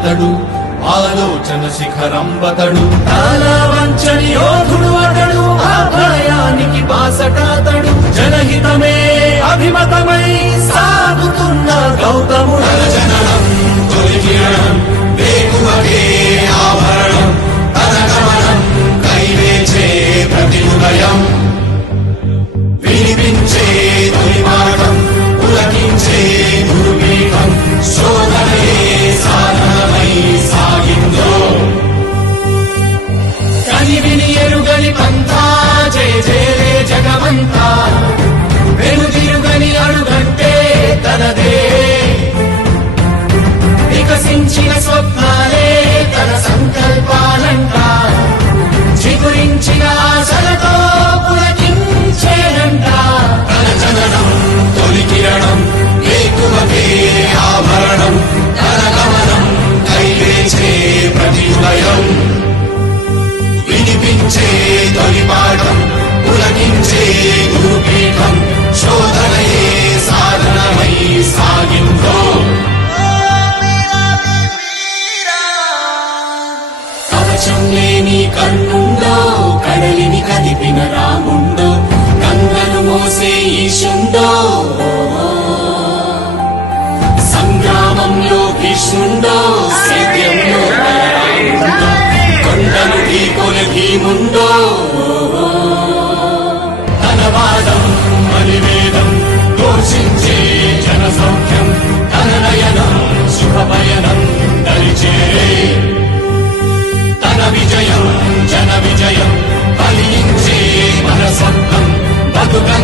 అతడు ఆలోచన శిఖరంబతడు కాలవంచని యోధుడు అతడు ఆ భయానికి బాసటాతడు జనహితమే అభిమతమై సాగుతున్న గౌతముడు జననం తొలికిరణం వేకువకే ఆభరణం తన గమనం కైవేచే ప్రతిహృదయం వినిపించే తొలిమాటం పులకించే గురుపీఠం శోధనయే సాధనమై సాగిందో కనివిని ఎరుగని పంథా జయ జయలే జగమంతా వెనుదిరుగని అడుగంటే తనదే వికసించిన స్వప్నాలే తన సంకల్పాలంట చిగురించిన ఆశలతో పులకించేనంట తన జననం తొలి కిరణం వేకువకే ఆభరణం తన గమనం కైవేచే ప్రతిహృదయం వినిపించే తొలి పాఠం పులకించే గురుపీఠం శోధనయే సాధనమై సాగిందో కవచం లేని కన్నుండో కడలిని కదిపిన రాముండో గంగను మోసే ఈశుండో సంగ్రామంలో భీష్ముండో సేద్యంలో బలరాముండో కొండలు ఢీకొన భీముండో ధనవాదం మలివేదం ఘోషించే జన సౌఖ్యం తన నయనం శుభపయనం దరిచేరే తన విజయం జన విజయం ఫలించే మన స్వప్నం బతుకం